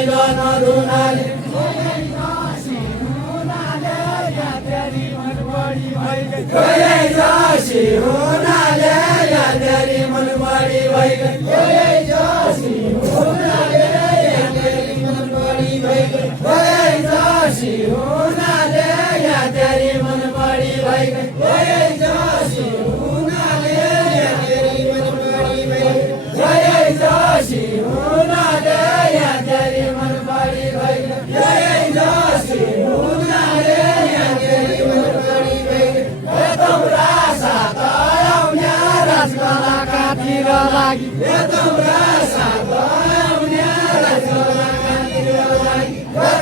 मैलो नरुनाले रोयै जसी हुनाले यादेरी मन बढी भइगयो रोयै जसी हुनाले यादेरी मन बढी भइगयो रोयै जसी हुनाले यादेरी मन बढी भइगयो रोयै जसी हुनाले यादेरी मन बढी भइगयो रोयै जसी हुनाले यादेरी मन बढी भइगयो रोयै जसी हुनाले यादेरी मन बढी भइगयो तम्रा साथ आउने राजकला कातिर लागि तम्रा साथ आउने राजकला कातिर लागि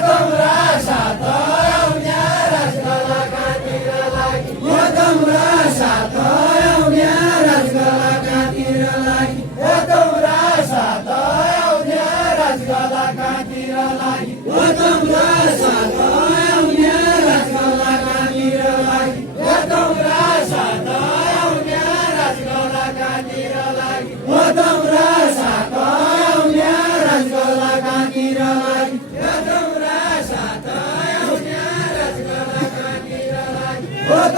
तम्रा साथ आउने राजकला कातिर लागि तम्रा साथ आउने राजकला कातिर लागि तम्रा साथ आउने राजकला कातिर लागि तम्रा साथ आउने राजकला कातिर लागि तम्रा साथ आउने राजकला कातिर लागि तम्रा साथ आउने राजकला कातिर लागि तम्रा साथ आउने राजकला कातिर लागि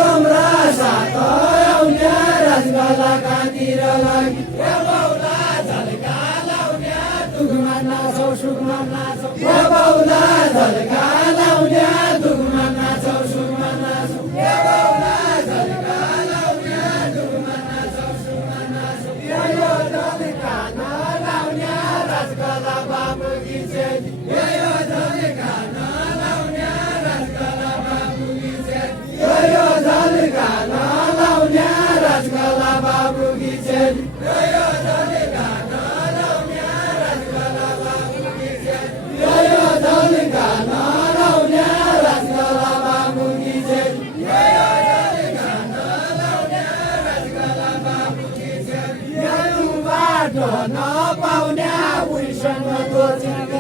तम्रा साथ आउने राजकला कातिर लागि बाउला झल्का लाउने दुखमा नाचौ सुखमा नाचौ बाउला झल्का लाउने दुखमा नाचौ सुखमा नाचौ बाउला झल्का लाउने दुखमा नाचौ सुखमा नाचौ यो झल्का नलाउने राजकला बाबु गीत यो झल्का नलाउने राजकला बाबु गीत यो झल्का नलाउने राजकला बाबु गीत यो झल्का नलाउने राजकला बाबु गीत यो झल्का नलाउने राजकला बाबु गीत यो झल्का नलाउने राजकला बाबु गीत यो बाटो नपाउने उसँग दोचिन्छ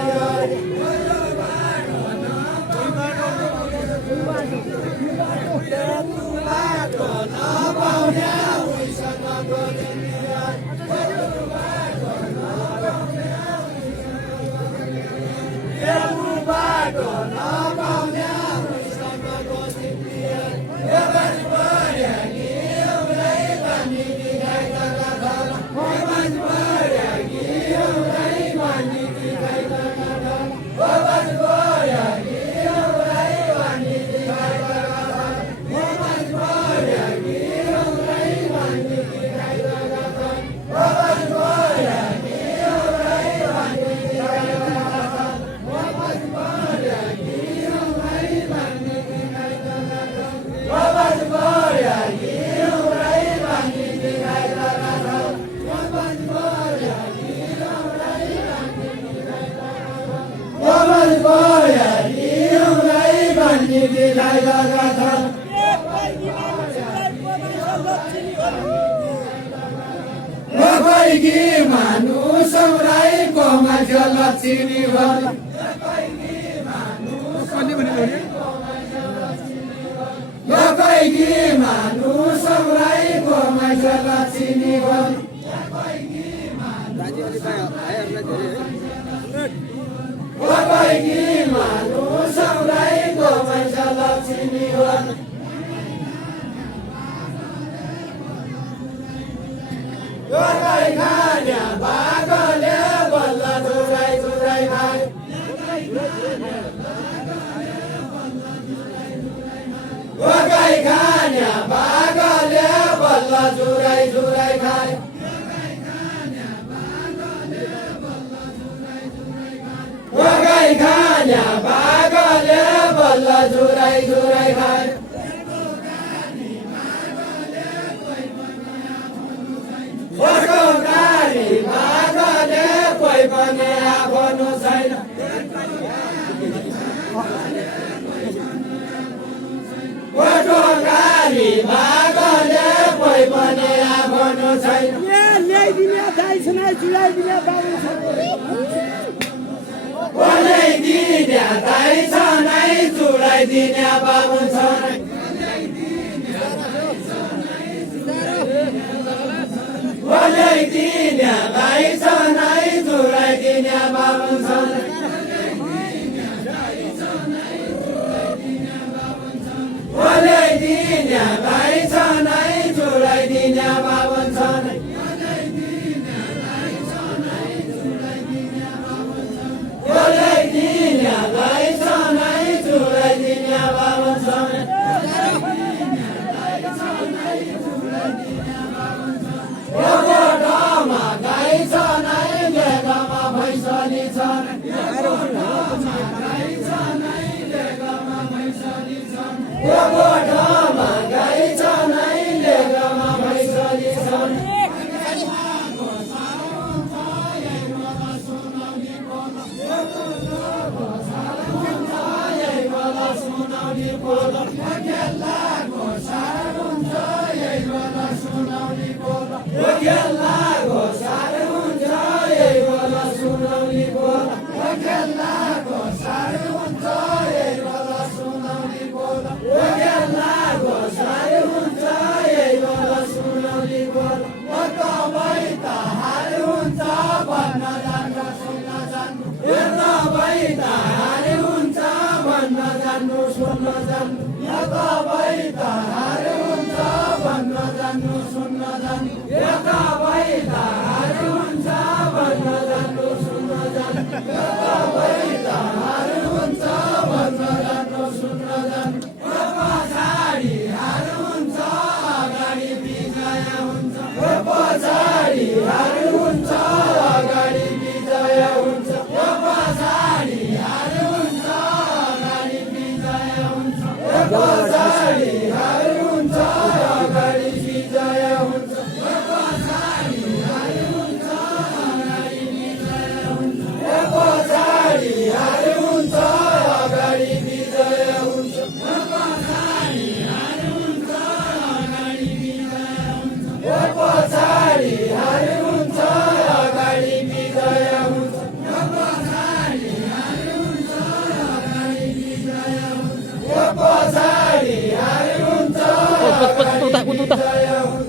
बाटो नपाउने उसँग बाटो नपाउने उसँग लक्ष्मी मानु सबैको मान्छे लक्ष्मी मानु सबैको मान्छे लक्ष्मी खाने बाघले बल्ल झुराइ झुराइ खाए खाने बाघले बल्ल झुराइ झुराइ खाए खाने बाघले बल्ल झुराइ झुराइ खाए बाघले कोही पनि आफ्नो छैन गाडी बाघले कोही पनि आफ्नो छैन ल्याइदिने दाइ छैन जुलाइदिने बाबु ल्याइदिने दाइ छ नै जुलाइदिने बाबु छ ल्याइदिने दाइ छ नै जुलाइदिने बाबु छ दिनेलाई छ नै जुलाई दिने बाबन छ नै जुलाई दिनेलाई छ नै जुलाई दिने बाबन छ नै यो गोठमा गाई छ नै लेगामा भैँसनी छ नै यो गोठमा गाई छ नै लेगामा भैँसनी छ नै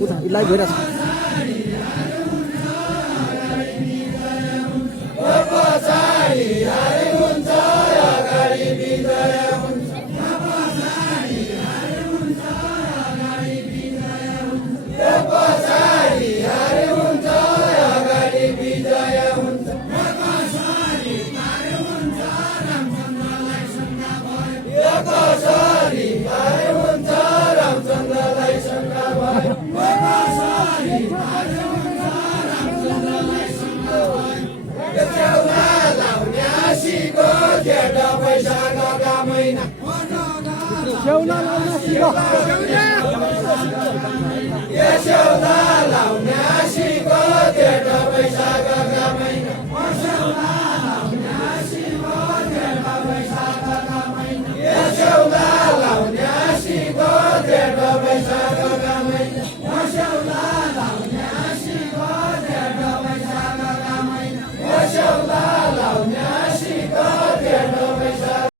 उता लाइभ भइरहेछ Siapa